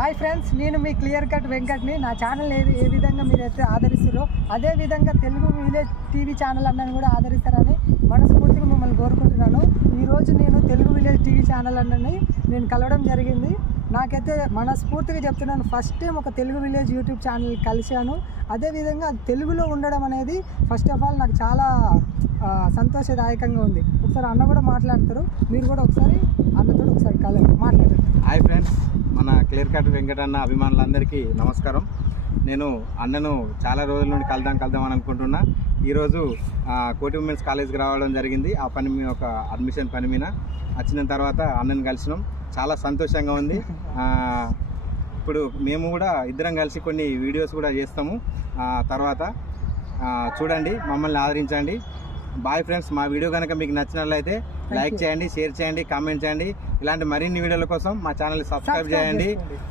Hi friends, నేను మీ clear cut వెంకట్ని. నా channel ఏ విధంగా మీరైతే ఆదరిస్తారో అదే విధంగా తెలుగు విలేజ్ టీవీ ఛానల్ అన్నని కూడా ఆదరిస్తారని మనస్ఫూర్తిగా మిమ్మల్ని కోరుకుంటున్నాను. ఈరోజు నేను తెలుగు విలేజ్ టీవీ ఛానల్ అన్నని నేను కలవడం జరిగింది. నాకైతే మనస్ఫూర్తిగా చెప్తున్నాను, ఫస్ట్ టైం ఒక తెలుగు విలేజ్ యూట్యూబ్ ఛానల్ కలిశాను. అదేవిధంగా తెలుగులో ఉండడం అనేది ఫస్ట్ ఆఫ్ ఆల్ నాకు చాలా సంతోషదాయకంగా ఉంది. ఒకసారి అన్న కూడా మాట్లాడతారు, మీరు కూడా ఒకసారి అన్నతో ఒకసారి మాట్లాడారు. హాయ్ ఫ్రెండ్స్, మన క్లియర్ కట్ వెంకటన్న అభిమానులందరికీ నమస్కారం. నేను అన్నను చాలా రోజుల నుండి కలుద్దాం అని అనుకుంటున్నా. ఈరోజు కోటి ఉమెన్స్ కాలేజ్కి రావడం జరిగింది. ఆ పని మీద ఒక అడ్మిషన్ పని మీద వచ్చిన తర్వాత అన్నను కలిసినాం. చాలా సంతోషంగా ఉంది. ఇప్పుడు మేము కూడా ఇద్దరం కలిసి కొన్ని వీడియోస్ కూడా చేస్తాము. తర్వాత చూడండి, మమ్మల్ని ఆదరించండి. Bye friends. మా వీడియో కనుక మీకు నచ్చినట్లయితే లైక్ చేయండి, షేర్ చేయండి, కామెంట్ చేయండి. ఇలాంటి మరిన్ని వీడియోల కోసం మా ఛానల్ని సబ్స్క్రైబ్ చేయండి.